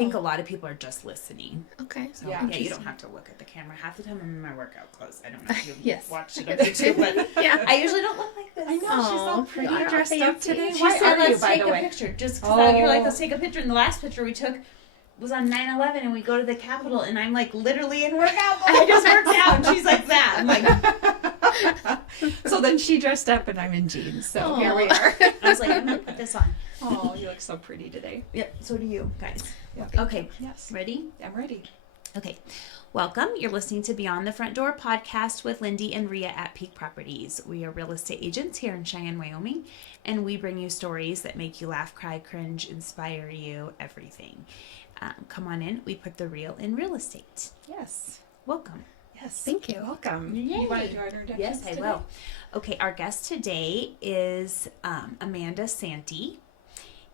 think a lot of people are just listening. Okay. So, Yeah. you don't have to look at the camera. Half the time I'm in my workout clothes. I don't know if you Yes. watched it on YouTube, but Yeah. I usually don't look like this. I know, she's all pretty Aw, dressed up fancy. today. She Why said, are you, let's by take the a way? picture. Just because you're like, Oh. let's take a picture. And the last picture we took was on 9/11, and we go to the Capitol, and I'm like literally in workout. I just worked out, and she's like that. I'm like, So then she dressed up and I'm in jeans. So here we are. I was like, I'm gonna put this on. Oh, you look so pretty today. Yep. So do you guys. Yeah. Okay. Yes. Ready? I'm ready. Okay. Welcome. You're listening to Beyond the Front Door podcast with Lindy and Rhea at Peak Properties. We are real estate agents here in Cheyenne, Wyoming, and we bring you stories that make you laugh, cry, cringe, inspire you, everything. Come on in. We put the real in real estate. Yes. Welcome. Yes. Thank you. Welcome. Yay. You want to do our introductions Yes, I today? will. Okay, our guest today is Amanda Santee,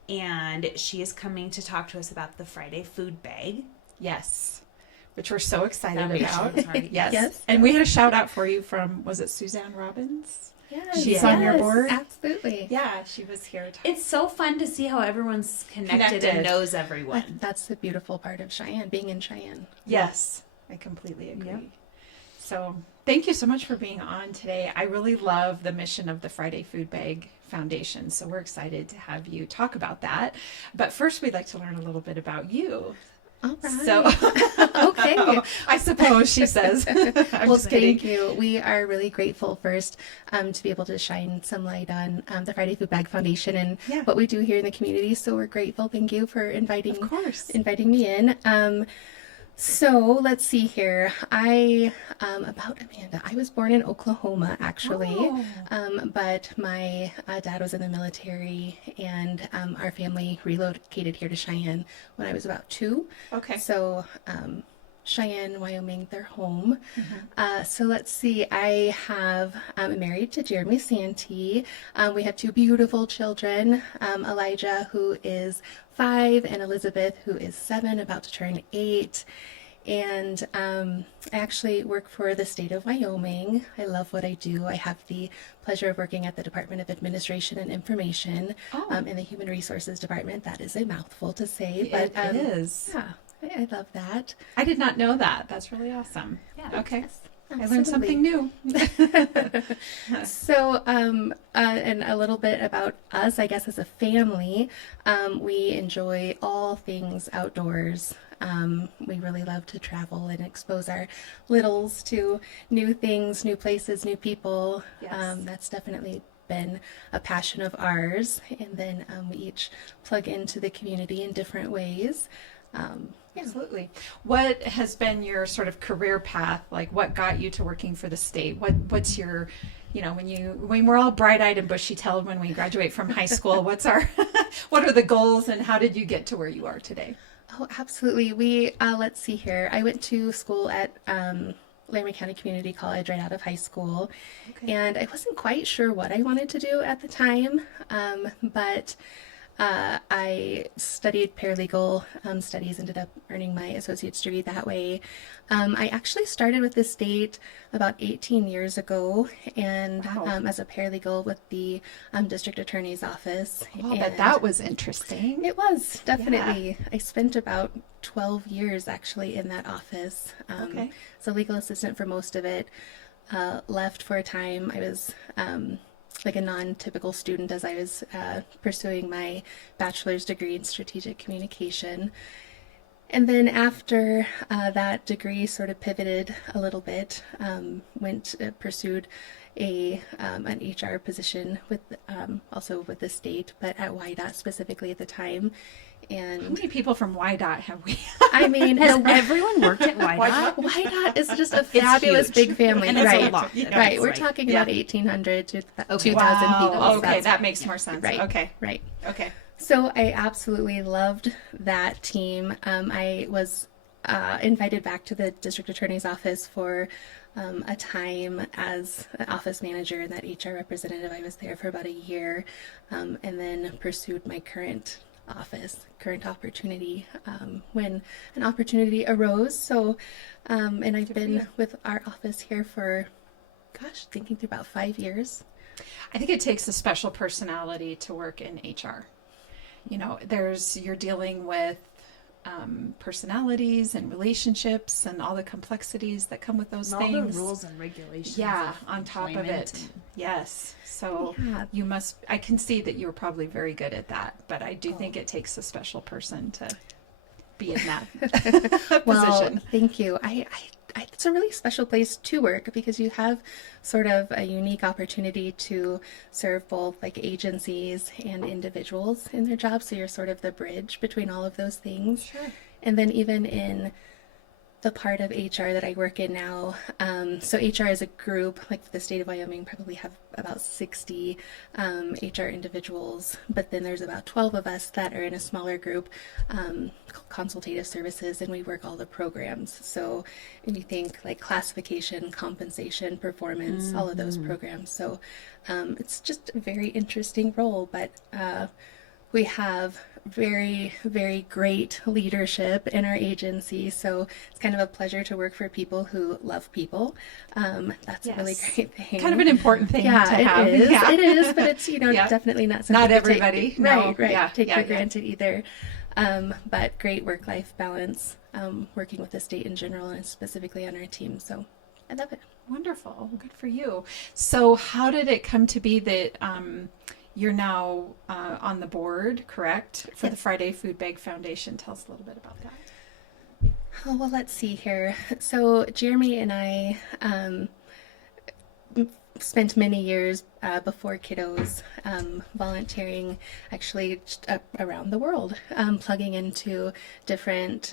and she is coming to talk to us about the Friday food bag. Yes. Which we're so excited Foundation, about. sorry. Yes. Yes. And we had a shout out for you from, was it Suzanne Robbins? Yes. She's on your board? Absolutely. Yeah, she was here. It's so fun to see how everyone's connected and knows everyone. That's the beautiful part of Cheyenne, being in Cheyenne. Yes, I completely agree. Yep. So thank you so much for being on today. I really love the mission of the Friday Food Bag Foundation, so we're excited to have you talk about that. But first, we'd like to learn a little bit about you. All right. So, Okay. I suppose she says. I'm Well, just kidding. thank you. We are really grateful first to be able to shine some light on the Friday Food Bag Foundation and Yeah. what we do here in the community. So we're grateful. Thank you for inviting Of course. me in. So let's see here. About Amanda. I was born in Oklahoma, actually. Oh. But my dad was in the military, and our family relocated here to Cheyenne when I was about 2. Okay. So Cheyenne, Wyoming, their home. So let's see. I am married to Jeremy Santee. We have 2 beautiful children, Elijah, who is 5, and Elizabeth, who is 7, about to turn 8. And I actually work for the state of Wyoming. I love what I do. I have the pleasure of working at the Department of Administration and Information in the Human Resources Department. That is a mouthful to say, but It is. yeah, I love that. I did not know that. That's really awesome. Yeah. Okay. I Absolutely. learned something new. So, and a little bit about us, I guess, as a family. We enjoy all things outdoors. We really love to travel and expose our littles to new things, new places, new people. Yes. That's definitely been a passion of ours. And then we each plug into the community in different ways. Yeah. Absolutely. What has been your sort of career path? Like, what got you to working for the state? What's your, when we're all bright-eyed and bushy-tailed when we graduate from high school, what are the goals, and how did you get to where you are today? Oh, absolutely. Let's see here. I went to school at Laramie County Community College right out of high school. Okay. And I wasn't quite sure what I wanted to do at the time, but I studied paralegal studies, ended up earning my associate's degree that way. I actually started with the state about 18 years ago, and Wow. as a paralegal with the district attorney's office. Wow, And but that was interesting. it was, definitely. I spent about 12 years actually in that office. Okay. So legal assistant for most of it. Left for a time. I was like a non-typical student as I was pursuing my bachelor's degree in strategic communication. And then after that degree sort of pivoted a little bit, pursued an HR position with also with the state, but at YDOT specifically at the time. How And many people from YDOT have we? I mean, Has everyone worked at YDOT? YDOT is just a fabulous huge. big family, And it's a right? lot. Right. We're Right. talking Yeah. about 1,800 to Okay. 2,000 people. Wow. Okay, That's- that makes more sense. Right. Okay. Right. Okay. So I absolutely loved that team. I was invited back to the district attorney's office for a time as an office manager and that HR representative. I was there for about a year, and then pursued my current opportunity when an opportunity arose. So, and I've been with our office here for, thinking through about 5 years. I think it takes a special personality to work in HR. You're dealing with personalities and relationships and all the complexities that come with those And things. all the rules and regulations. Yeah, of on top of employment it. Yes. So Yeah. you must, I can see that you're probably very good at that, but I do think it takes a special person to be in that Well, position. thank you. It's a really special place to work because you have sort of a unique opportunity to serve both like agencies and individuals in their jobs. So you're sort of the bridge between all of those things. Sure. And then even in the part of HR that I work in now, so HR is a group, like the state of Wyoming probably have about 60 HR individuals, but then there's about 12 of us that are in a smaller group, consultative services, and we work all the programs. So when you think like classification, compensation, performance, all of those programs. So it's just a very interesting role, but we have very, very great leadership in our agency. So it's kind of a pleasure to work for people who love people. That's a really Yes. great thing. Kind of an important thing Yeah, to have. it is. Yeah. It is, but it's, Yeah. definitely not something Not to everybody. take, No. right, Yeah. take Yeah, for yeah. granted either. But great work-life balance, working with the state in general and specifically on our team. So I love it. Wonderful. Good for you. So how did it come to be that you're now on the board, correct, for the Yes. Friday Food Bag Foundation? Tell us a little bit about that. Oh, well, let's see here. So Jeremy and I spent many years before kiddos volunteering actually around the world, plugging into different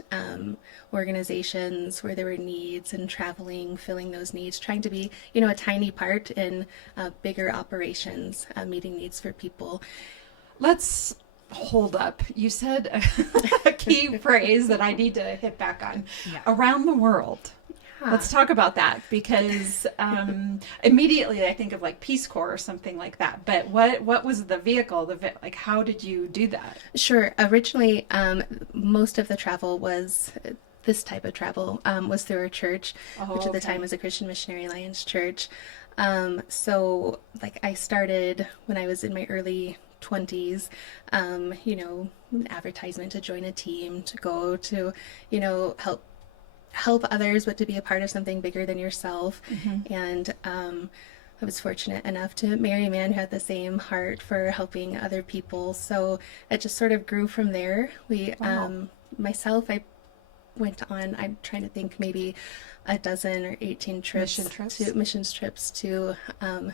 organizations where there were needs and traveling, filling those needs, trying to be, a tiny part in bigger operations, meeting needs for people. Let's hold up. You said a key phrase that I need to hit back on. Yeah. Around the world. Let's talk about that because immediately I think of like Peace Corps or something like that. But what was the vehicle? Like, how did you do that? Sure. Originally, most of the travel was this type of travel was through our church, which at the time was a Christian Missionary Alliance church. So, like, I started when I was in my early 20s, an advertisement to join a team, to go to, help others, but to be a part of something bigger than yourself. And I was fortunate enough to marry a man who had the same heart for helping other people. So it just sort of grew from there. I went on, I'm trying to think, maybe a dozen or 18 trips, missions trips to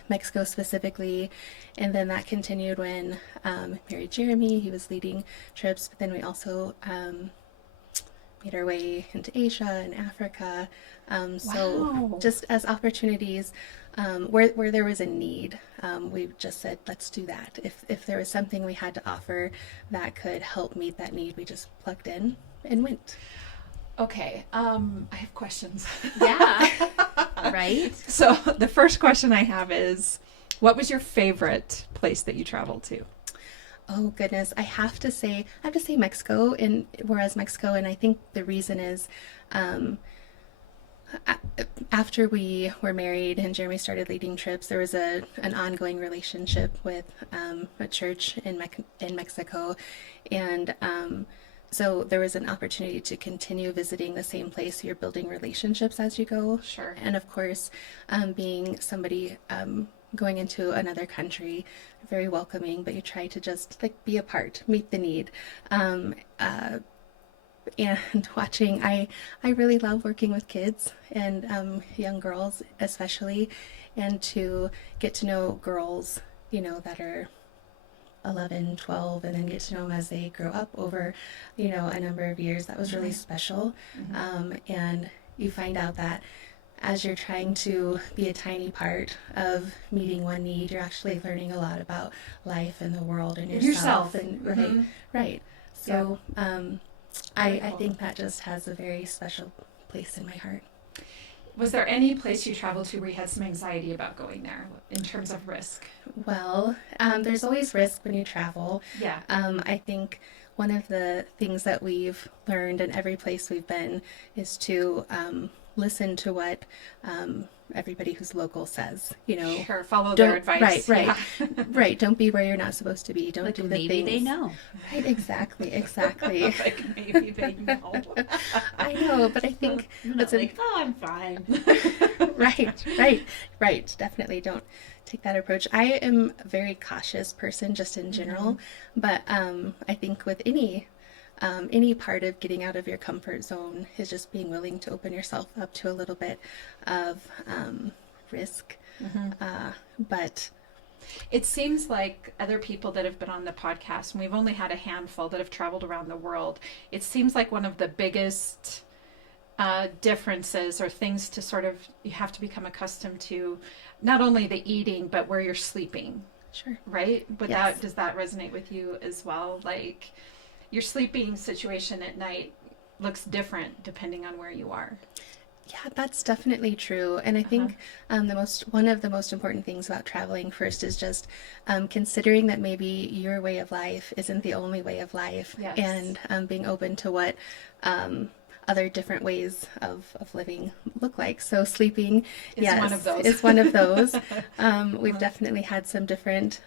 Mexico specifically. And then that continued when married Jeremy. He was leading trips, but then we also made our way into Asia and Africa. So just as opportunities where there was a need, we just said, let's do that. If there was something we had to offer that could help meet that need, we just plugged in and went. Okay, I have questions. Yeah. Right? So the first question I have is, what was your favorite place that you traveled to? Oh goodness, I have to say Mexico, and I think the reason is, after we were married and Jeremy started leading trips, there was an ongoing relationship with a church in Mexico, and so there was an opportunity to continue visiting the same place. You're building relationships as you go. Sure. And of course, being somebody going into another country, very welcoming, but you try to just like be a part, meet the need. And watching, I really love working with kids and young girls especially, and to get to know girls, that are 11, 12, and then get to know them as they grow up over, a number of years. That was really special. And you find out that as you're trying to be a tiny part of meeting one need, you're actually learning a lot about life and the world and yourself. And right. So I think that just has a very special place in my heart. Was there any place you traveled to where you had some anxiety about going there in terms of risk? Well, there's always risk when you travel. Yeah. I think one of the things that we've learned in every place we've been is to listen to what everybody who's local says. Sure, follow their advice. Right. Yeah. Right. Don't be where you're not supposed to be. Don't Like do the maybe things. they know. Right. Exactly. Like maybe they know. I know, but I think It's like, oh, I'm fine. right. Definitely don't take that approach. I am a very cautious person just in general, but I think with any part of getting out of your comfort zone is just being willing to open yourself up to a little bit of risk. But it seems like other people that have been on the podcast, and we've only had a handful that have traveled around the world, it seems like one of the biggest differences or things to sort of, you have to become accustomed to not only the eating, but where you're sleeping. Sure. Right? Yes. Does that resonate with you as well? Like, your sleeping situation at night looks different depending on where you are. Yeah, that's definitely true. And I think one of the most important things about traveling first is just considering that maybe your way of life isn't the only way of life, Yes. and being open to what other different ways of living look like. So sleeping One of those. is one of those. We've definitely had some different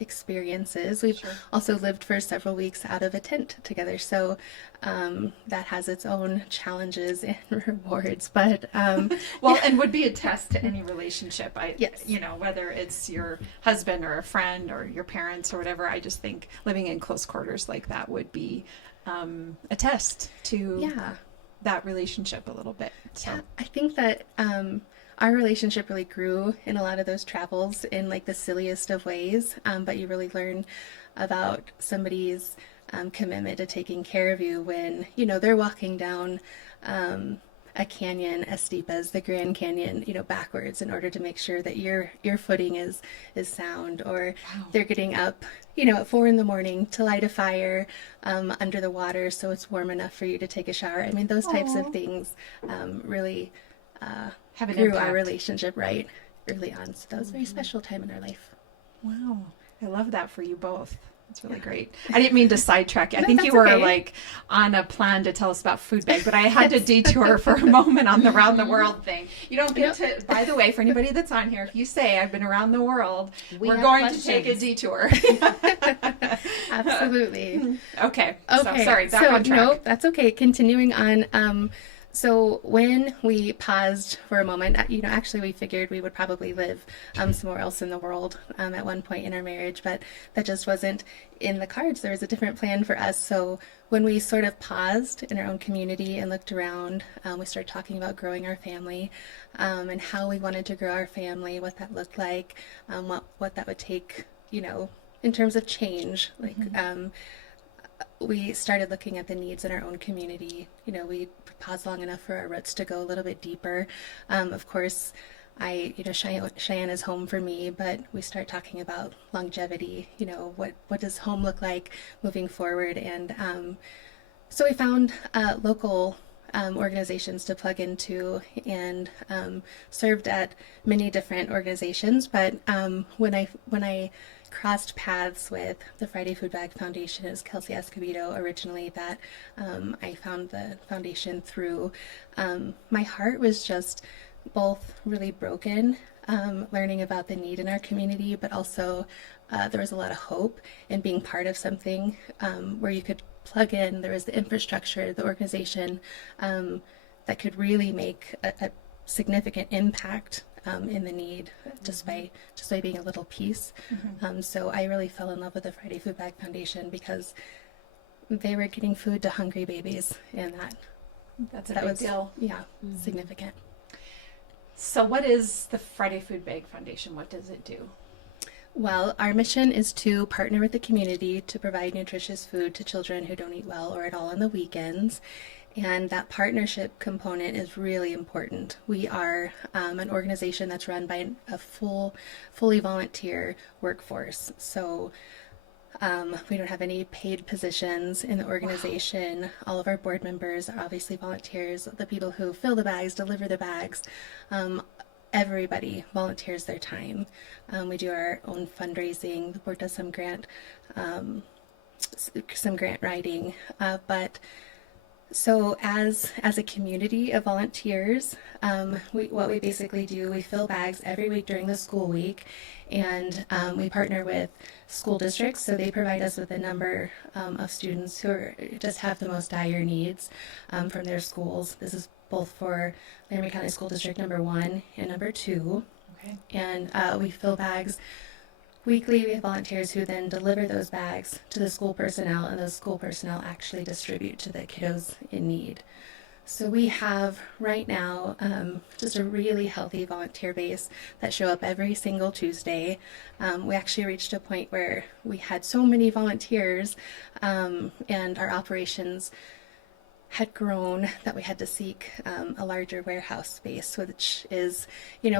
experiences. We've also lived for several weeks out of a tent together, so that has its own challenges and rewards. But well, and would be a test to any relationship. Yes. Whether it's your husband or a friend or your parents or whatever. I just think living in close quarters like that would be a test to that relationship a little bit. So. Yeah, I think that our relationship really grew in a lot of those travels in like the silliest of ways, but you really learn about somebody's commitment to taking care of you when they're walking down a canyon as steep as the Grand Canyon, backwards in order to make sure that your footing is sound, or they're getting up at 4 a.m. to light a fire under the water so it's warm enough for you to take a shower. I mean, those types of things really have an grew impact. our relationship right early on. So that was a very special time in our life. Wow. I love that for you both. That's really great. I didn't mean to sidetrack you. I No, think you that's were okay. like on a plan to tell us about food bag, but I had to detour for a moment on the around the world thing. You don't get to, by the way, for anybody that's on here, if you say I've been around the world, we're have going questions. to take a detour. Absolutely. Okay. So sorry, back on track. No, that's okay. Continuing on. So when we paused for a moment, actually we figured we would probably live somewhere else in the world at one point in our marriage, but that just wasn't in the cards. There was a different plan for us. So when we sort of paused in our own community and looked around, we started talking about growing our family and how we wanted to grow our family, what that looked like, what that would take, in terms of change. Like we started looking at the needs in our own community. We paused long enough for our roots to go a little bit deeper. Of course, Cheyenne is home for me, but we start talking about longevity. What does home look like moving forward? And so we found local organizations to plug into, and served at many different organizations. But when I crossed paths with the Friday Food Bag Foundation, it was Kelsey Escobedo originally that I found the foundation through. My heart was just both really broken, learning about the need in our community, but also there was a lot of hope in being part of something where you could plug in. There was the infrastructure, the organization that could really make a significant impact in the need just by being a little piece. So I really fell in love with the Friday Food Bag Foundation because they were getting food to hungry babies, and That's a that big was deal. significant. So what is the Friday Food Bag Foundation? What does it do? Well, our mission is to partner with the community to provide nutritious food to children who don't eat well or at all on the weekends. And that partnership component is really important. We are an organization that's run by a fully volunteer workforce. So we don't have any paid positions in the organization. Wow. All of our board members are obviously volunteers. The people who fill the bags, deliver the bags, everybody volunteers their time. We do our own fundraising. The board does some grant writing, but So as a community of volunteers, what we basically do, we fill bags every week during the school week, and we partner with school districts. So they provide us with a number of students who just have the most dire needs from their schools. This is both for Laramie County School District number 1 and number 2. Okay. And we fill bags weekly. We have volunteers who then deliver those bags to the school personnel, and those school personnel actually distribute to the kiddos in need. So we have right now just a really healthy volunteer base that show up every single Tuesday. We actually reached a point where we had so many volunteers and our operations had grown that we had to seek a larger warehouse space, which is,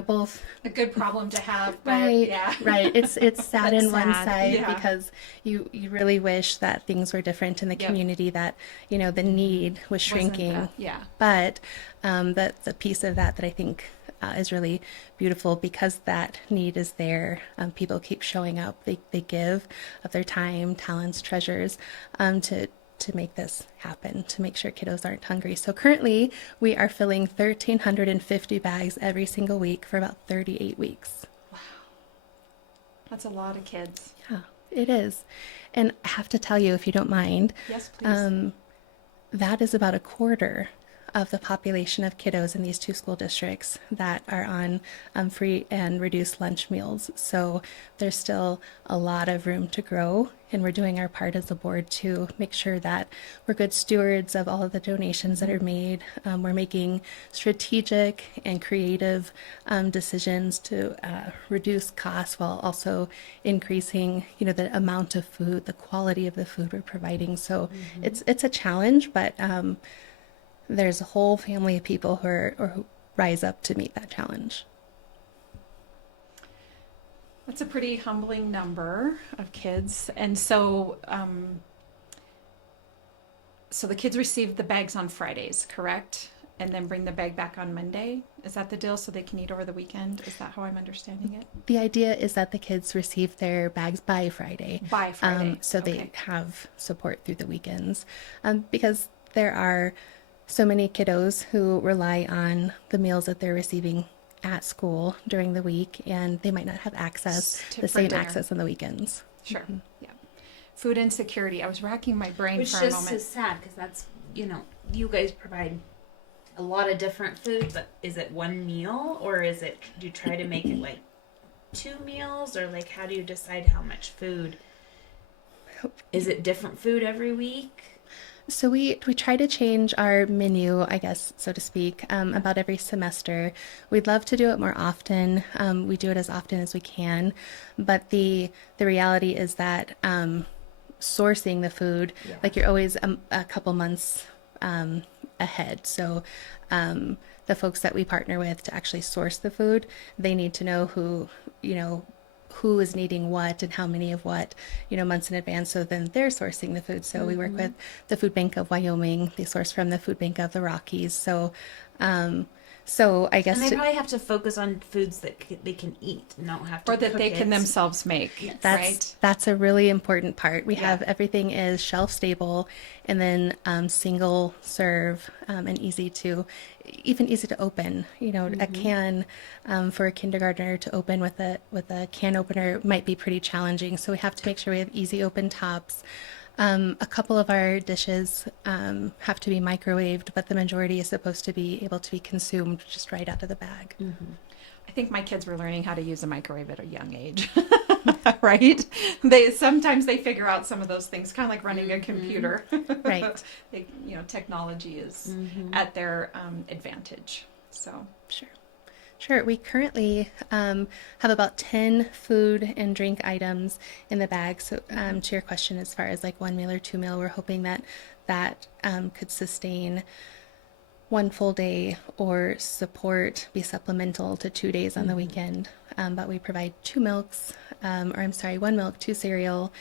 both A good problem to have, but right, yeah. right. It's sad That's in one sad, side yeah. because you really wish that things were different in the Yep. community, that the need was Wasn't shrinking. yeah. But the piece of that I think is really beautiful, because that need is there. People keep showing up. They give of their time, talents, treasures to make this happen, to make sure kiddos aren't hungry. So currently we are filling 1,350 bags every single week for about 38 weeks. That's a lot of kids. Yeah, it is. And I have to tell you, if you don't mind, Yes, please. that is about a quarter of the population of kiddos in these 2 school districts that are on free and reduced lunch meals. So there's still a lot of room to grow, and we're doing our part as a board to make sure that we're good stewards of all of the donations that are made. We're making strategic and creative decisions to reduce costs while also increasing, the amount of food, the quality of the food we're providing. So it's a challenge, but there's a whole family of people who rise up to meet that challenge. That's a pretty humbling number of kids. And so, so the kids receive the bags on Fridays, correct? And then bring the bag back on Monday? Is that the deal, so they can eat over the weekend? Is that how I'm understanding it? The idea is that the kids receive their bags by Friday. By Friday. So Okay. they have support through the weekends. Because there are so many kiddos who rely on the meals that they're receiving at school during the week, and they might not have access, For the same dinner. access on the weekends. Sure. Yeah. Food insecurity. I was racking my brain Which for a just moment. is sad because that's, you guys provide a lot of different food, but is it one meal, or do you try to make it like 2 meals, or like how do you decide how much food? Is it different food every week? So we try to change our menu, I guess, so to speak, about every semester. We'd love to do it more often. We do it as often as we can, but the reality is that sourcing the food, like you're always a couple months ahead. So the folks that we partner with to actually source the food, they need to know who is needing what and how many of what, months in advance. So then they're sourcing the food. So we work with the Food Bank of Wyoming. They source from the Food Bank of the Rockies. So I guess And they probably have to focus on foods that they can eat, not have to Or that cook they can it. themselves make, right? that's a really important part. We Yeah. have everything is shelf stable, and then single serve and easy to open. A can for a kindergartner to open with a can opener might be pretty challenging. So we have to make sure we have easy open tops. A couple of our dishes have to be microwaved, but the majority is supposed to be able to be consumed just right out of the bag. I think my kids were learning how to use a microwave at a young age, right? Sometimes they figure out some of those things, kind of like running a computer. Right. Technology is at their advantage. So Sure. We currently have about 10 food and drink items in the bag. So to your question, as far as like 1 meal or 2 meal, we're hoping that could sustain 1 full day or be supplemental to 2 days on the weekend. But we provide 2 milks, 1 milk, 2 cereal.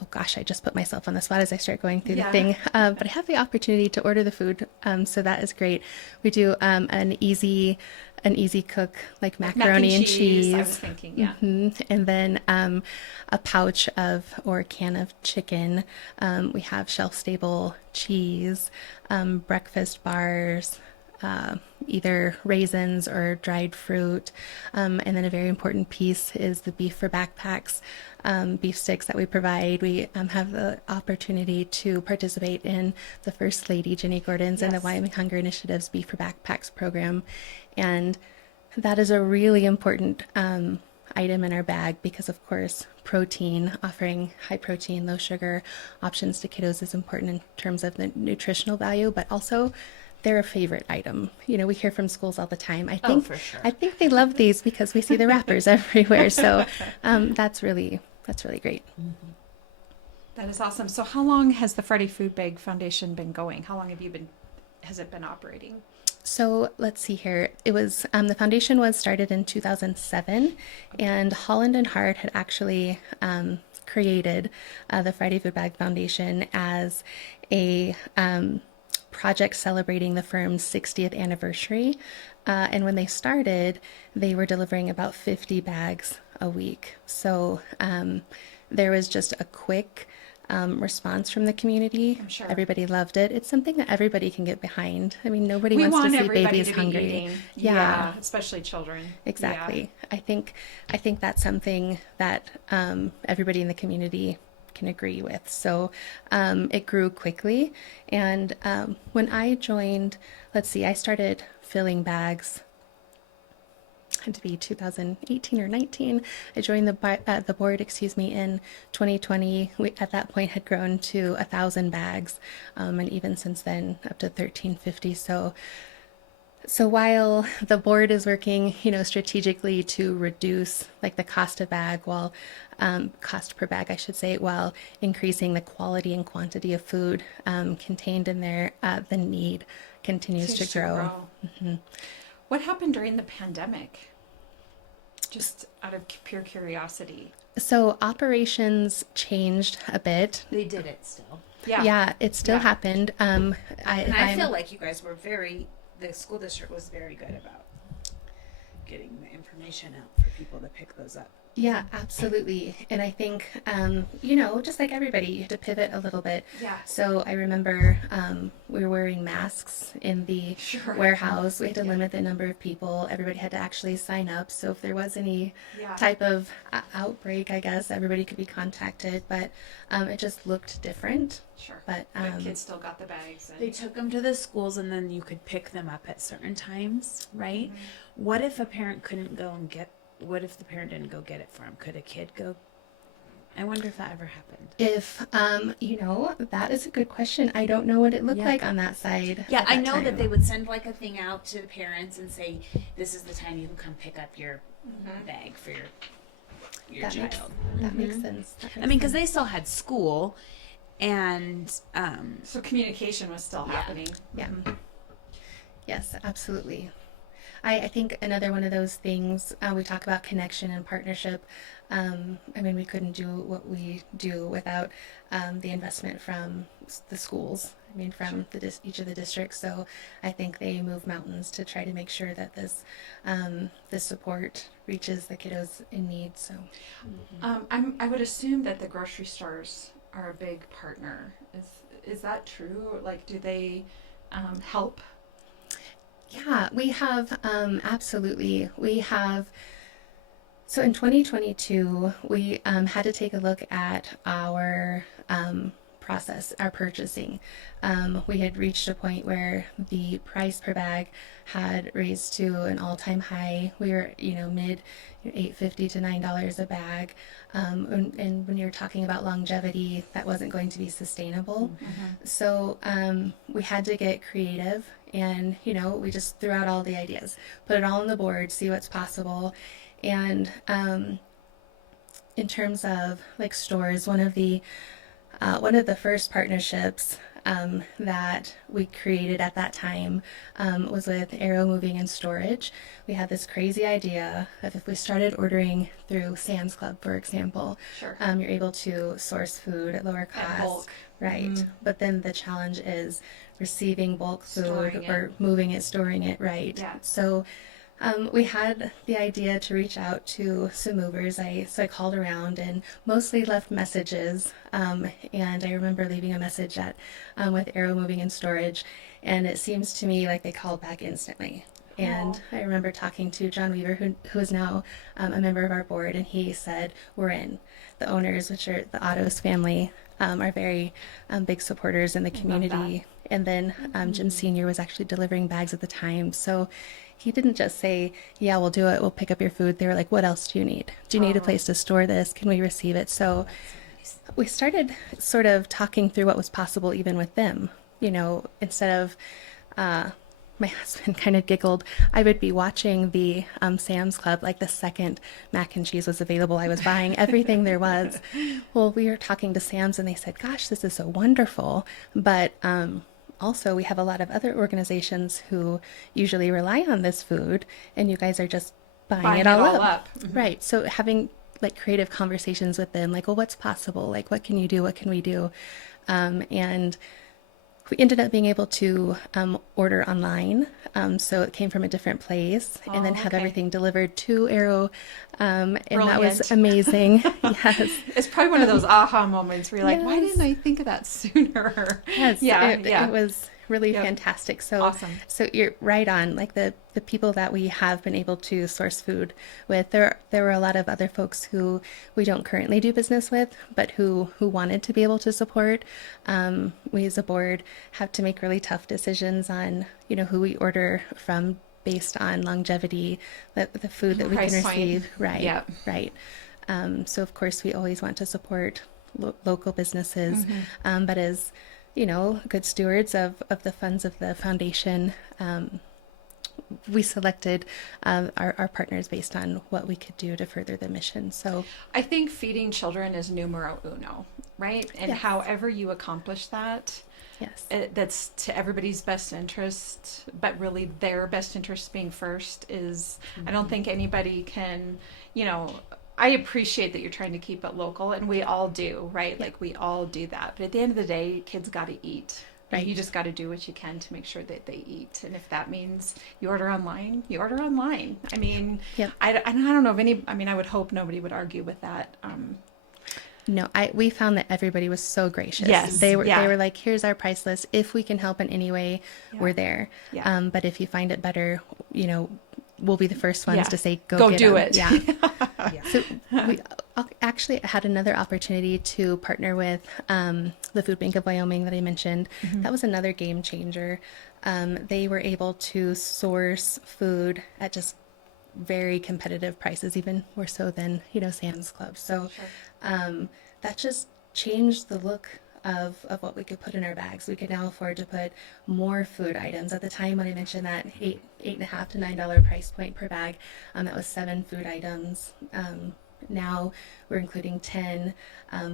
Oh gosh, I just put myself on the spot as I start going through the thing. But I have the opportunity to order the food, so that is great. We do an easy an easy cook like Mac macaroni and cheese. I was thinking, yeah. And then a pouch of or a can of chicken. We have shelf stable cheese, breakfast bars, either raisins or dried fruit. And then a very important piece is the beef for backpacks, beef sticks that we provide. We have the opportunity to participate in the First Lady, Jenny Gordon's, and the Yes. Wyoming Hunger Initiative's Beef for Backpacks program. And that is a really important item in our bag because, of course, protein, offering high protein, low sugar options to kiddos is important in terms of the nutritional value, but also they're a favorite item. You know, we hear from schools all the time. For sure. I think they love these because we see the wrappers everywhere. So that's really great. That is awesome. So how long has the Friday Food Bag Foundation been going? How long has it been operating? So let's see here. It was the foundation was started in 2007, and Holland and Hart had actually created the Friday Food Bag Foundation as a project celebrating the firm's 60th anniversary. And when they started, they were delivering about 50 bags a week. So there was just a quick response from the community. I'm sure. Everybody loved it. It's something that everybody can get behind. I mean, nobody We wants want to see everybody babies to be hungry. eating. Yeah. Especially children. Exactly. I think that's something that everybody in the community can agree with. So it grew quickly. And when I joined, I started filling bags. Had to be 2018 or 19. I joined the board, in 2020. We at that point had grown to 1,000 bags, and even since then up to 1,350. So while the board is working, strategically to reduce like the cost of bag, while cost per bag, I should say, while increasing the quality and quantity of food contained in there, the need continues to grow. Mm-hmm. What happened during the pandemic? Just out of pure curiosity. So operations changed a bit. They did it still. Yeah, it still happened. I feel like you guys were the school district was very good about getting the information out for people to pick those up. Yeah, absolutely. And I think, just like everybody, you have to pivot a little bit. Yeah. So I remember we were wearing masks in the Sure. warehouse. We had to limit the number of people. Everybody had to actually sign up. So if there was any Yeah. type of outbreak, I guess, everybody could be contacted. But it just looked different. Sure. But kids still got the bags. They took them to the schools and then you could pick them up at certain times, right? Mm-hmm. What if a parent couldn't go and what if the parent didn't go get it for him? Could a kid go? I wonder if that ever happened. If, that is a good question. I don't know what it looked like on that side. Yeah, at that I know time. that they would send like a thing out to the parents and say, this is the time you can come pick up your bag for your child. That makes sense. I mean, because they still had school and... so communication was still happening. Yeah. Yes, absolutely. I think another one of those things, we talk about connection and partnership. We couldn't do what we do without the investment from the schools. From each of the districts. So I think they move mountains to try to make sure that this support reaches the kiddos in need. So I would assume that the grocery stores are a big partner. Is that true? Like, do they help? Yeah, we have, absolutely. We have, so in 2022, we had to take a look at our process, our purchasing. We had reached a point where the price per bag had raised to an all-time high. We were, mid $8.50 to $9 a bag. And when you're talking about longevity, that wasn't going to be sustainable. Mm-hmm. So we had to get creative. And, we just threw out all the ideas, put it all on the board, see what's possible. And in terms of like stores, one of the first partnerships that we created at that time was with Arrow Moving and Storage. We had this crazy idea of if we started ordering through Sam's Club, for example, Sure. You're able to source food at lower cost. At bulk. Right. Mm-hmm. But then the challenge is receiving bulk food Storing or it. moving it, storing it, right. Yeah. So We had the idea to reach out to some movers. So I called around and mostly left messages. And I remember leaving a message at with Arrow Moving and Storage, and it seems to me like they called back instantly. And I remember talking to John Weaver, who is now a member of our board, and he said, "We're in." The owners, which are the Otto's family, are very big supporters in the community. And then Jim Sr. was actually delivering bags at the time. So he didn't just say, "Yeah, we'll do it. We'll pick up your food." They were like, "What else do you need? Do you need a place to store this? Can we receive it?" So we started sort of talking through what was possible even with them. Instead of my husband kind of giggled. I would be watching the Sam's Club, like the second mac and cheese was available. I was buying everything there was. Well, we were talking to Sam's and they said, "Gosh, this is so wonderful." But also, we have a lot of other organizations who usually rely on this food, and you guys are just buying it all up. Mm-hmm. Right. So having like creative conversations with them, like, well, what's possible? Like, what can you do? What can we do? And we ended up being able to order online, so it came from a different place, and then have everything delivered to Arrow, and that was amazing. Yes, it's probably one of those aha moments where you're like, "Why didn't I think of that sooner?" Yes, it was really fantastic. So awesome. So you're right on. Like the people that we have been able to source food with, there were a lot of other folks who we don't currently do business with, but who wanted to be able to support. We as a board have to make really tough decisions on who we order from based on longevity, the food that we can receive. Right. Yeah. Right. So of course we always want to support local businesses, but as good stewards of the funds of the foundation, we selected our partners based on what we could do to further the mission. So I think feeding children is numero uno, right? And however you accomplish that, that's to everybody's best interest, but really their best interest being first is, I don't think anybody can, I appreciate that you're trying to keep it local, and we all do, right? Yeah. Like we all do that. But at the end of the day, kids got to eat. Right. You just got to do what you can to make sure that they eat. And if that means you order online, you order online. I mean, I don't know of any, I would hope nobody would argue with that. No, we found that everybody was so gracious. Yes. They were like, "Here's our price list. If we can help in any way, we're there. Yeah. But if you find it better, we'll be the first ones to say, go do it." Yeah. So we actually had another opportunity to partner with the Food Bank of Wyoming that I mentioned. That was another game changer. They were able to source food at just very competitive prices, even more so than Sam's Club. So that just changed the look of what we could put in our bags. We could now afford to put more food items. At the time when I mentioned that $8.50 to $9 price point per bag, that was 7 food items. Now we're including 10,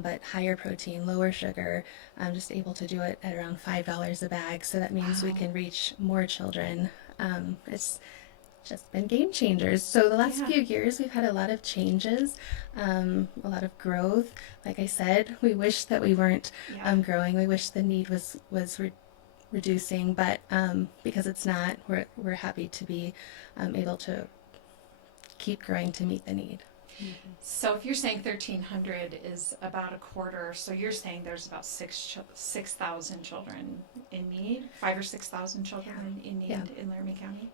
but higher protein, lower sugar. I'm just able to do it at around $5 a bag. So that means we can reach more children. It's just been game changers. So the last few years we've had a lot of changes, a lot of growth. Like I said, we wish that we weren't growing. We wish the need was reducing, but because it's not, we're happy to be able to keep growing to meet the need. So if you're saying 1,300 is about a quarter, so you're saying there's about 6,000 children in need, 5,000 or 6,000 children in need in Laramie County.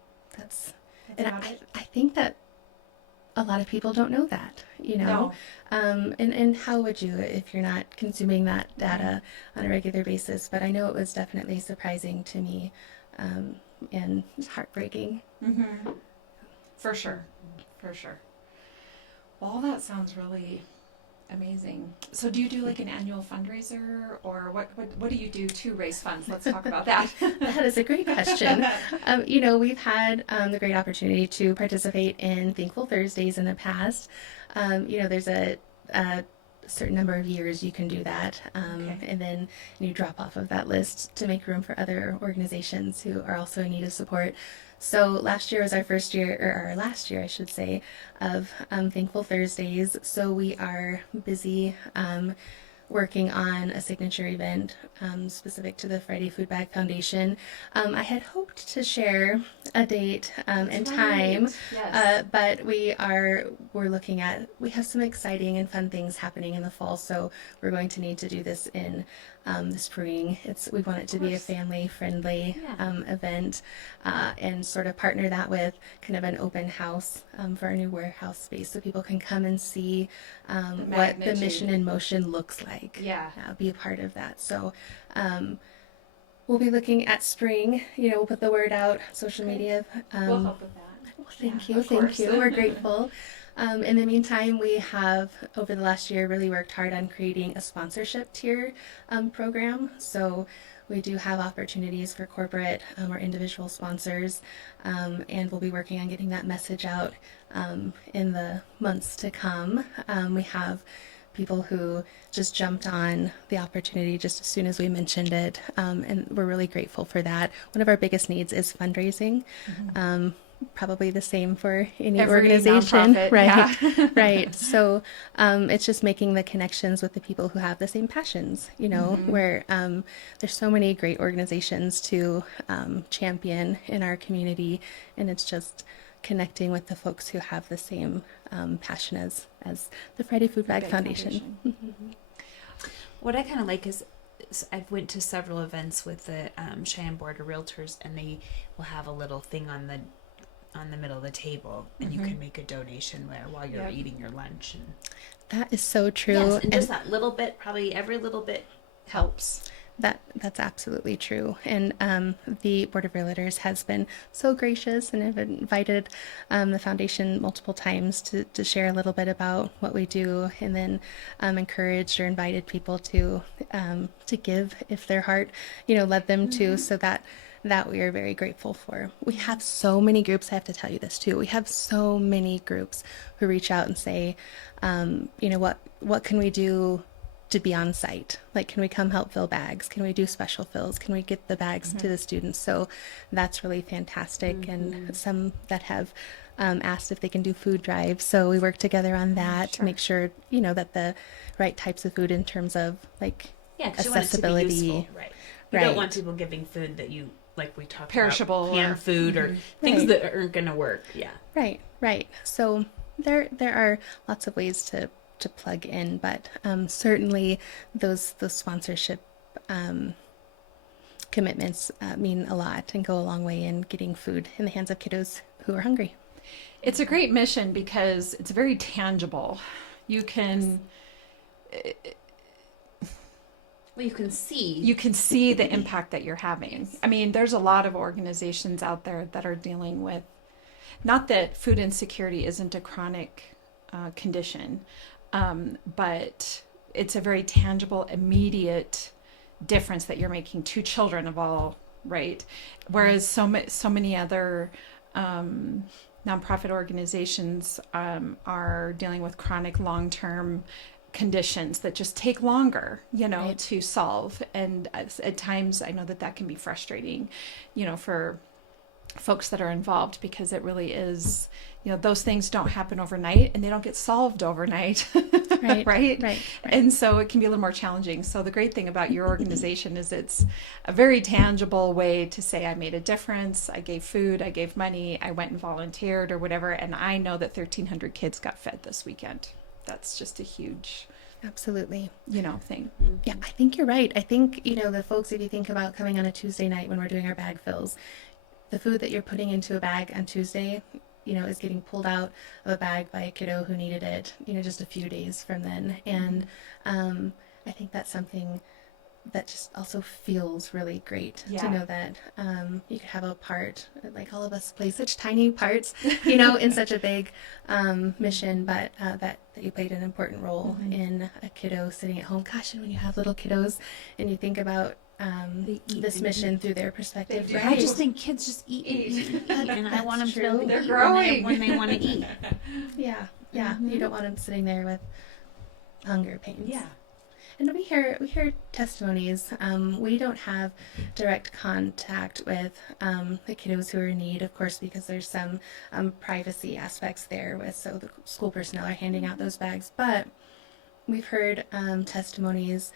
And I think that a lot of people don't know that, No. And how would you if you're not consuming that data on a regular basis? But I know it was definitely surprising to me, and heartbreaking. For sure. Well, that sounds really amazing. So do you do like an annual fundraiser, or what do you do to raise funds? Let's talk about that. That is a great question. We've had the great opportunity to participate in Thankful Thursdays in the past. There's a certain number of years you can do that, and then you drop off of that list to make room for other organizations who are also in need of support. So last year was our first year, or our last year, I should say, of Thankful Thursdays. So we are busy working on a signature event specific to the Friday Food Bag Foundation. I had hoped to share a date and time, Yes. but we're looking at, we have some exciting and fun things happening in the fall, so we're going to need to do this in the spring. We want it to be a family-friendly event, and sort of partner that with kind of an open house for our new warehouse space, so people can come and see what the magnitude. mission in motion looks like. Yeah. Be a part of that. So we'll be looking at spring. We'll put the word out, social media. We'll help with that. Well, thank Yeah, you. of Thank course. you. We're grateful. In the meantime, we have, over the last year, really worked hard on creating a sponsorship tier program. So we do have opportunities for corporate or individual sponsors, and we'll be working on getting that message out in the months to come. We have people who just jumped on the opportunity just as soon as we mentioned it, and we're really grateful for that. One of our biggest needs is fundraising. Probably the same for any Every organization, nonprofit, right? yeah. Right. So it's just making the connections with the people who have the same passions. Where there's so many great organizations to champion in our community, and it's just connecting with the folks who have the same passion as the Friday Food Bag Foundation. What I kind of like is I've went to several events with the Cheyenne Board of Realtors, and they will have a little thing on the middle of the table, and you can make a donation there while you're eating your lunch. And That is so true. yes, and just that little bit, probably every little bit helps. That's absolutely true. And the Board of Realtors has been so gracious and have invited the foundation multiple times to share a little bit about what we do, and then encouraged or invited people to give if their heart, led them to, so that we are very grateful for. We have so many groups, I have to tell you this too, we have so many groups who reach out and say, what can we do to be on site? Like, can we come help fill bags? Can we do special fills? Can we get the bags to the students? So that's really fantastic. And some that have asked if they can do food drives. So we work together on that to make sure, that the right types of food in terms of like accessibility. You want it to be useful, right? You Right. don't want people giving food that you, like we talked Perishable about, canned or- food or things Right. that aren't going to work. Yeah. Right. So there are lots of ways to plug in, but certainly those sponsorship commitments mean a lot and go a long way in getting food in the hands of kiddos who are hungry. It's a great mission because it's very tangible. You can Well, you can see. the impact that you're having. I mean, there's a lot of organizations out there that are dealing with, not that food insecurity isn't a chronic condition, but it's a very tangible, immediate difference that you're making to children of all, right? Whereas so many other nonprofit organizations are dealing with chronic, long-term conditions that just take longer, Right. to solve. And at times I know that can be frustrating, for folks that are involved, because it really is, those things don't happen overnight and they don't get solved overnight. Right. Right. And so it can be a little more challenging. So the great thing about your organization is it's a very tangible way to say, I made a difference. I gave food, I gave money, I went and volunteered or whatever. And I know that 1,300 kids got fed this weekend. That's just a huge, Absolutely. thing. Yeah, I think you're right. I think, the folks, if you think about coming on a Tuesday night when we're doing our bag fills, the food that you're putting into a bag on Tuesday, is getting pulled out of a bag by a kiddo who needed it, just a few days from then. And I think that's something that just also feels really great Yeah. to know that you could have a part, like all of us play such tiny parts, in such a big mission, but that you played an important role in a kiddo sitting at home. Gosh, and when you have little kiddos and you think about this mission through their perspective, They do. I just think kids just eat, and I want them to be able to They're eat growing. when they want to eat. Yeah, you don't want them sitting there with hunger pains. Yeah. And we hear testimonies. We don't have direct contact with the kiddos who are in need, of course, because there's some privacy aspects there. So the school personnel are handing out those bags. But we've heard testimonies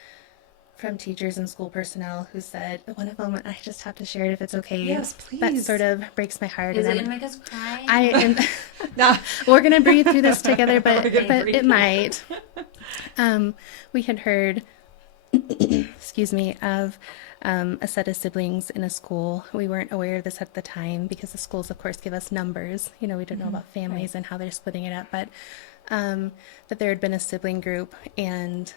from teachers and school personnel who said, one of them, I just have to share it if it's okay. Yes, please. That sort of breaks my heart. Is and it going to make us cry? I am. No. We're gonna breathe through this together, but We're gonna breathe. it might. We had heard, excuse me, of a set of siblings in a school. We weren't aware of this at the time because the schools, of course, give us numbers. You know, we don't know about families and how they're splitting it up, but that there had been a sibling group, and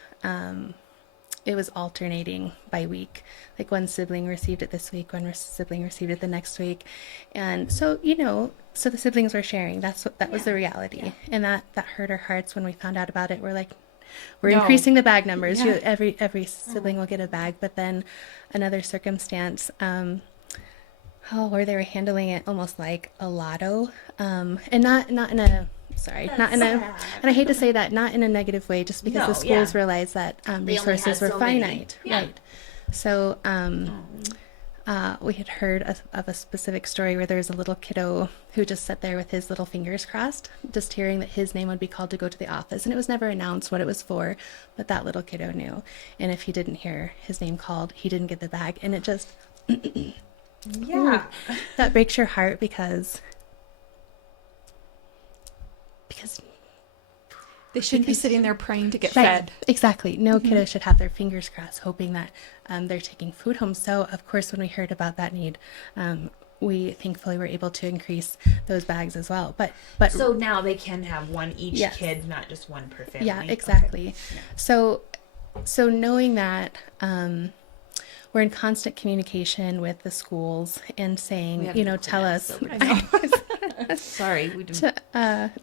it was alternating by week. Like one sibling received it this week, one sibling received it the next week, and so so the siblings were sharing. That was the reality, and that hurt our hearts when we found out about it. We're like, we're increasing the bag numbers. Yeah. Every sibling will get a bag, but then another circumstance. Where they were handling it almost like a lotto, and not in a. Sorry, not in a, and I hate to say that, not in a negative way, just because the schools realized that resources were finite, right? So we had heard of a specific story where there was a little kiddo who just sat there with his little fingers crossed, just hearing that his name would be called to go to the office, and it was never announced what it was for, but that little kiddo knew, and if he didn't hear his name called, he didn't get the bag, and it just, that breaks your heart because They shouldn't be sitting there praying to get fed. Exactly. No kiddo should have their fingers crossed, hoping that they're taking food home. So, of course, when we heard about that need, we thankfully were able to increase those bags as well. But so now they can have one each Yes. kid, not just one per family. yeah, exactly. Okay. So knowing that we're in constant communication with the schools and saying, tell us. Sorry, we didn't.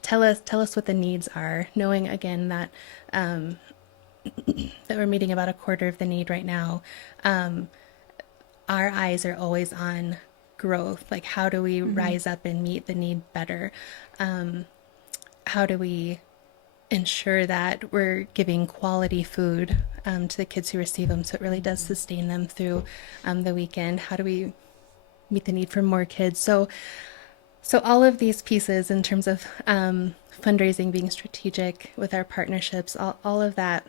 Tell us what the needs are, knowing again that that we're meeting about a quarter of the need right now. Our eyes are always on growth. Like, how do we rise up and meet the need better? How do we ensure that we're giving quality food to the kids who receive them, so it really does sustain them through the weekend? How do we meet the need for more kids? So all of these pieces in terms of fundraising, being strategic with our partnerships, all of that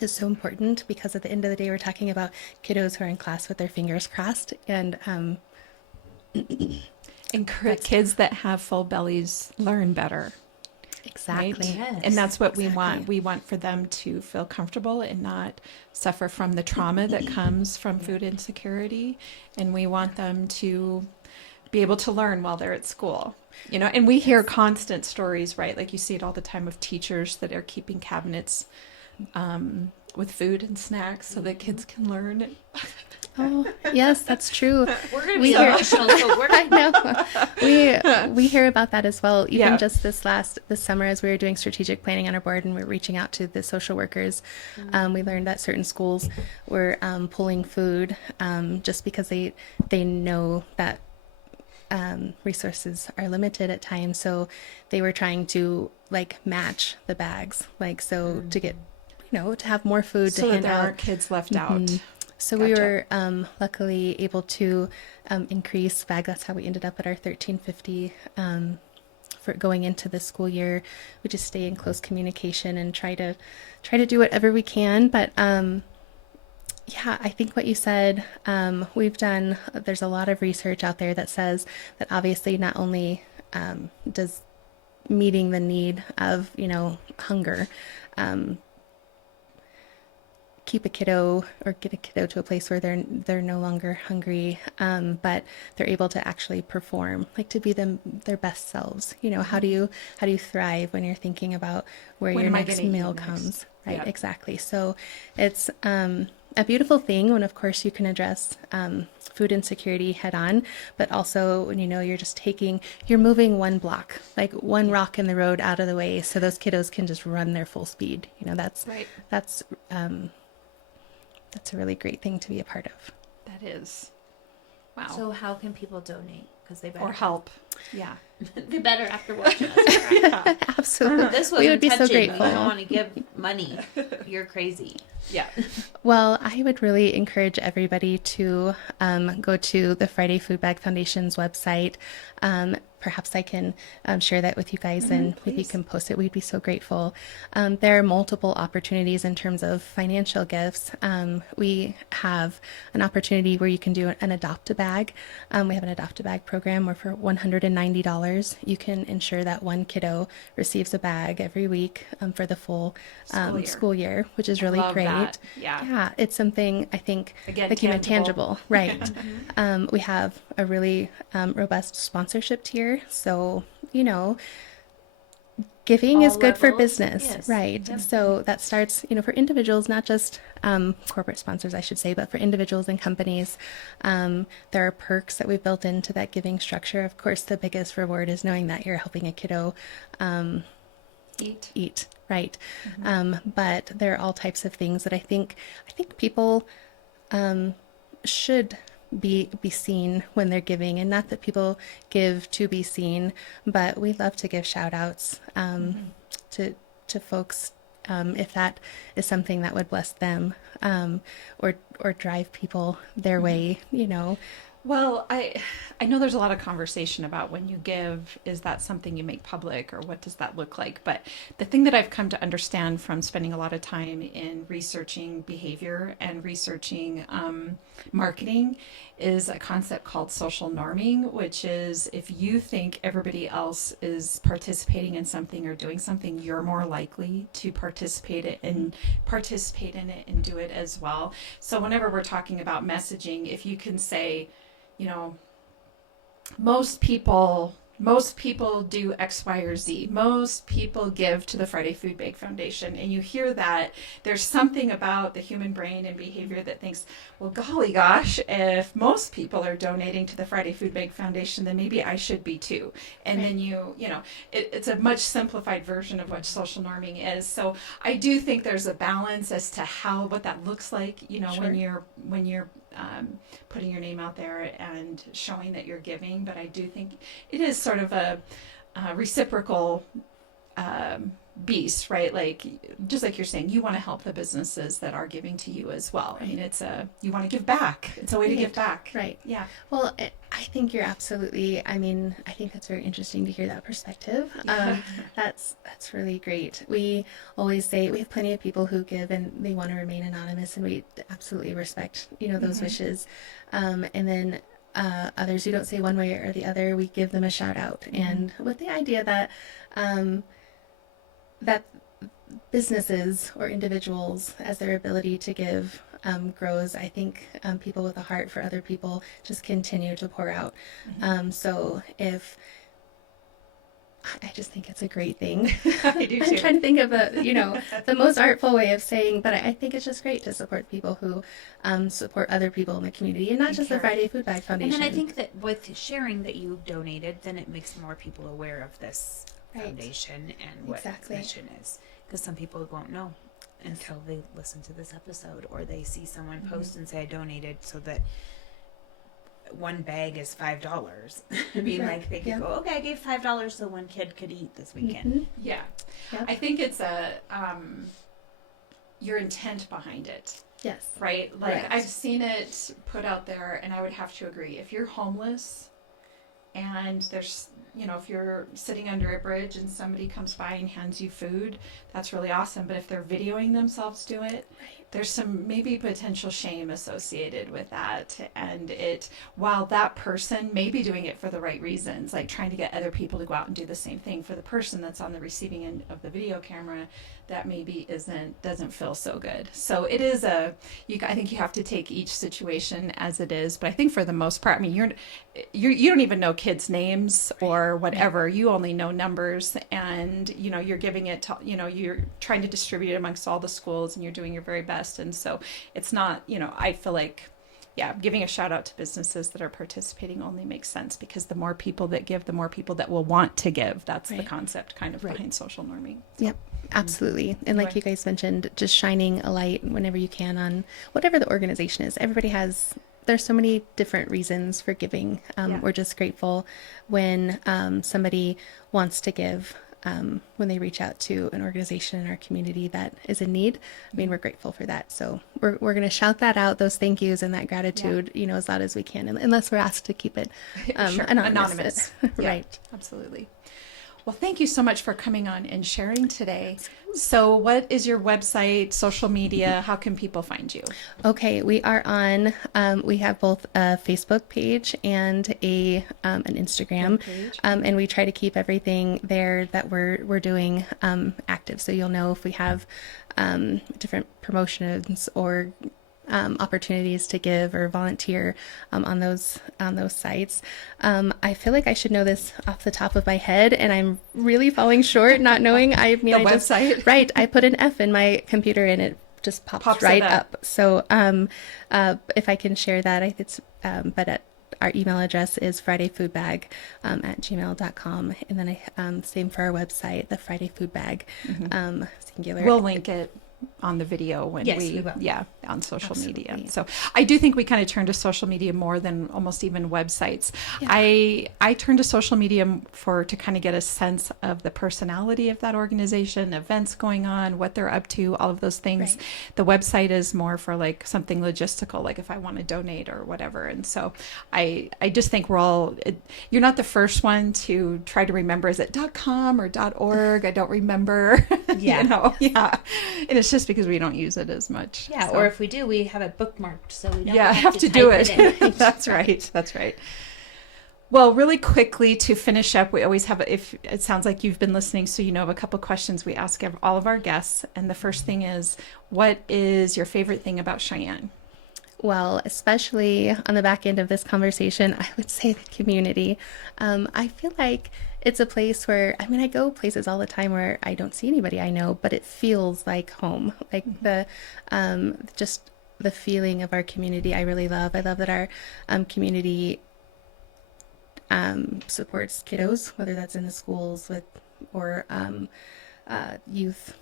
is so important, because at the end of the day, we're talking about kiddos who are in class with their fingers crossed, and kids that have full bellies learn better. exactly. Right? Yes, And that's what we exactly. want. We want for them to feel comfortable and not suffer from the trauma that comes from food insecurity. And we want them to be able to learn while they're at school. And we hear constant stories, right? Like you see it all the time, of teachers that are keeping cabinets with food and snacks so that kids can learn. Oh, yes, that's true. We're going to We be hear- emotional, so we're I know. We hear about that as well. Even Yeah. just this summer, as we were doing strategic planning on our board and we are reaching out to the social workers, we learned that certain schools were pulling food just because they know that resources are limited at times. So they were trying to match the bags, to get to have more food So to that hand there out. aren't kids left out. So we Gotcha. were luckily able to increase bag. That's how we ended up at our 1350 for going into this school year. We just stay in close communication and try to do whatever we can. But yeah, I think what you said, there's a lot of research out there that says that obviously not only does meeting the need of hunger keep a kiddo or get a kiddo to a place where they're no longer hungry, but they're able to actually perform, to be their best selves. How do you thrive when you're thinking about where When your am I next gonna eat meal next? comes, right? Yeah. Exactly. So it's a beautiful thing when, of course, you can address food insecurity head on, but also when you're just you're moving one block, one rock in the road out of the way, so those kiddos can just run their full speed. That's Right. That's a really great thing to be a part of. That is. Wow. So how can people donate? Because they better. Or help. Yeah. The better after watching us cry. Yeah. Absolutely. This We wasn't would be so touching. grateful. You don't want to give money. You're crazy. Yeah. Well, I would really encourage everybody to go to the Friday Food Bag Foundation's website. Perhaps I can share that with you guys, and if you please. can post it, we'd be so grateful. There are multiple opportunities in terms of financial gifts. We have an opportunity where you can do an adopt-a-bag. We have an adopt-a-bag program where for $190, you can ensure that one kiddo receives a bag every week for the full school year, which is really Love great. that. Yeah. It's something I think Again, that can be tangible. tangible, right? We have a really robust sponsorship tier, so giving is All good for levels, business, yes. right? Yep. So that starts, for individuals, not just corporate sponsors, I should say, but for individuals and companies. There are perks that we've built into that giving structure. Of course, the biggest reward is knowing that you're helping a kiddo eat, right? But there are all types of things that I think people should be seen when they're giving, and not that people give to be seen, but we love to give shout outs to folks if that is something that would bless them, or drive people their way. Well, I know there's a lot of conversation about when you give, is that something you make public, or what does that look like? But the thing that I've come to understand from spending a lot of time in researching behavior and researching marketing is a concept called social norming, which is if you think everybody else is participating in something or doing something, you're more likely to participate in it and do it as well. So whenever we're talking about messaging, if you can say, most people do X, Y, or Z. Most people give to the Friday Food Bag Foundation. And you hear that, there's something about the human brain and behavior that thinks, well, golly gosh, if most people are donating to the Friday Food Bag Foundation, then maybe I should be too. And then it's a much simplified version of what social norming is. So I do think there's a balance as to what that looks like, Sure. when you're putting your name out there and showing that you're giving. But I do think it is sort of a reciprocal beast, right? Like, just like you're saying, you want to help the businesses that are giving to you as well. I mean, you want to give back. It's a way to give back. Right. Yeah. Well, I think you're absolutely, I think that's very interesting to hear that perspective. Yeah. That's really great. We always say we have plenty of people who give and they want to remain anonymous, and we absolutely respect, those wishes. And then others who don't say one way or the other, we give them a shout out. And with the idea that, that businesses or individuals, as their ability to give grows, I think people with a heart for other people just continue to pour out. So I just think it's a great thing. I do I'm too. trying to think of the most artful way of saying, but I think it's just great to support people who support other people in the community, and not just the Friday Food Bag And Foundation. then I think that with sharing that you donated, then it makes more people aware of this foundation and what Exactly. its mission is. Because some people won't know until they listen to this episode, or they see someone post and say, I donated, so that one bag is $5. I mean, Right. like, they could Yeah. go, okay, I gave $5 so one kid could eat this weekend. Yeah. Yep. I think it's your intent behind it. Yes. Right? Like, Correct. I've seen it put out there, and I would have to agree. If you're homeless and there's, if you're sitting under a bridge and somebody comes by and hands you food, that's really awesome. But if they're videoing themselves do it, there's some maybe potential shame associated with that. And while that person may be doing it for the right reasons, like trying to get other people to go out and do the same thing, for the person that's on the receiving end of the video camera, that maybe doesn't feel so good. So it is I think you have to take each situation as it is. But I think for the most part, I mean, you don't even know kids' names or whatever. You only know numbers, and you're giving it to, you're trying to distribute it amongst all the schools, and you're doing your very best. And so it's not, I feel like, giving a shout out to businesses that are participating only makes sense, because the more people that give, the more people that will want to give. That's the concept kind of behind social norming. Yep, absolutely. And like you guys mentioned, just shining a light whenever you can on whatever the organization is. Everybody has there's so many different reasons for giving. We're just grateful when somebody wants to give, when they reach out to an organization in our community that is in need. I mean, we're grateful for that. So we're going to shout that out, those thank yous and that gratitude, as loud as we can, unless we're asked to keep it anonymous. Right. Absolutely. Well, thank you so much for coming on and sharing today. So what is your website, social media? How can people find you? Okay, we are on, we have both a Facebook page and an Instagram, and we try to keep everything there that we're doing active. So you'll know if we have different promotions or opportunities to give or volunteer on those sites. I feel like I should know this off the top of my head, and I'm really falling short, not knowing. I mean, website. Right. I put an F in my computer, and it just pops right up. So if I can share that, it's our email address is fridayfoodbag at gmail.com, and then same for our website, the Friday Food Bag, singular. We'll link it on the video when we will. On social media. So I do think we kind of turn to social media more than almost even websites. I turn to social media to kind of get a sense of the personality of that organization, events going on, what they're up to, all of those things. Right. The website is more for like something logistical, like if I want to donate or whatever. And so I just think you're not the first one to try to remember, is it .com or .org? I don't remember. And it's just because we don't use it as much. Yeah, or if we do, we have it bookmarked, so we don't have to do it. That's right. Well, really quickly to finish up, we always have, if it sounds like you've been listening, so you know of a couple questions we ask all of our guests. And the first thing is, what is your favorite thing about Cheyenne? Well, especially on the back end of this conversation, I would say the community. I feel like it's a place where, I go places all the time where I don't see anybody I know, but it feels like home. Like just the feeling of our community, I really love. I love that our community supports kiddos, whether that's in the schools or youth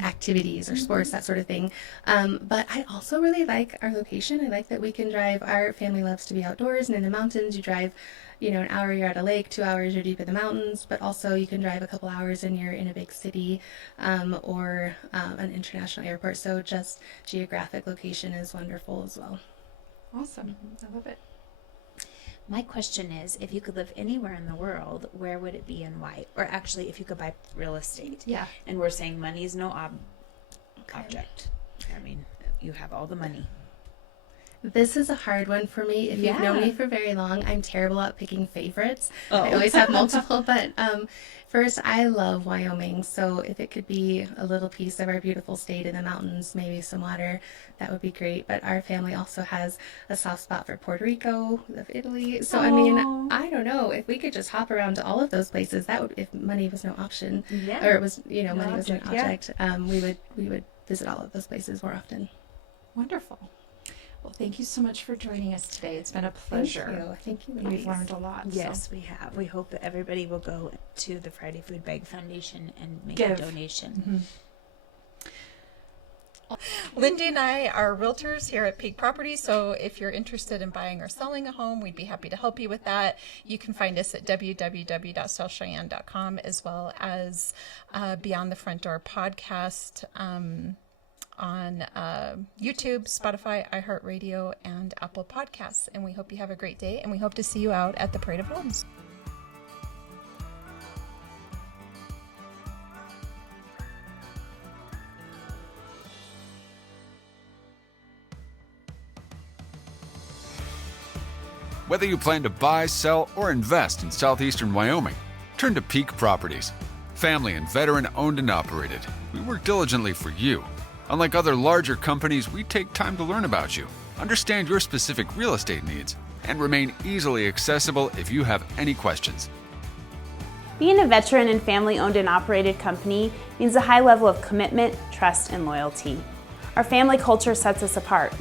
activities or sports, that sort of thing. But I also really like our location. I like that we can drive. Our family loves to be outdoors and in the mountains. You drive, an hour, you're at a lake, 2 hours, you're deep in the mountains, but also you can drive a couple hours and you're in a big city or an international airport. So just geographic location is wonderful as well. Awesome. I love it. My question is, if you could live anywhere in the world, where would it be and why? Or actually, if you could buy real estate. Yeah. And we're saying money is no object. You have all the money. This is a hard one for me. If you've known me for very long, I'm terrible at picking favorites. I always have multiple, but first, I love Wyoming. So if it could be a little piece of our beautiful state in the mountains, maybe some water, that would be great. But our family also has a soft spot for Puerto Rico, Italy. So, I don't know. If we could just hop around to all of those places, that would, if money was no option, or it was, money was an object, we would visit all of those places more often. Wonderful. Well, thank you so much for joining us today. It's been a pleasure. Thank you. We've learned a lot. Yes, we have. We hope that everybody will go to the Friday Food Bag Foundation and make a donation. Lindy and I are realtors here at Peak Properties, so if you're interested in buying or selling a home, we'd be happy to help you with that. You can find us at www.sellcheyenne.com, as well as Beyond the Front Door podcast on YouTube, Spotify, iHeartRadio, and Apple Podcasts. And we hope you have a great day, and we hope to see you out at the Parade of Homes. Whether you plan to buy, sell, or invest in southeastern Wyoming, turn to Peak Properties. Family and veteran owned and operated. We work diligently for you. Unlike other larger companies, we take time to learn about you, understand your specific real estate needs, and remain easily accessible if you have any questions. Being a veteran and family-owned and operated company means a high level of commitment, trust, and loyalty. Our family culture sets us apart.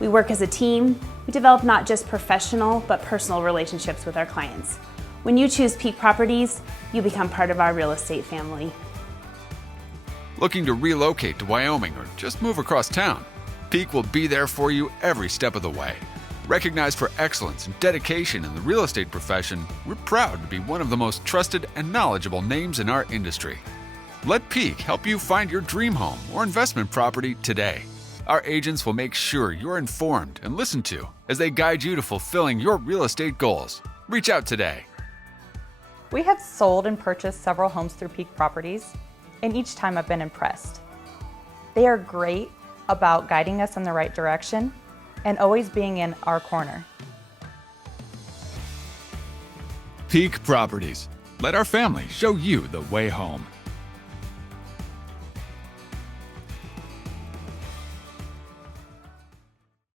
We work as a team. We develop not just professional, but personal relationships with our clients. When you choose Peak Properties, you become part of our real estate family. Looking to relocate to Wyoming or just move across town? Peak will be there for you every step of the way. Recognized for excellence and dedication in the real estate profession, we're proud to be one of the most trusted and knowledgeable names in our industry. Let Peak help you find your dream home or investment property today. Our agents will make sure you're informed and listened to as they guide you to fulfilling your real estate goals. Reach out today. We have sold and purchased several homes through Peak Properties, and each time I've been impressed. They are great about guiding us in the right direction and always being in our corner. Peak Properties. Let our family show you the way home.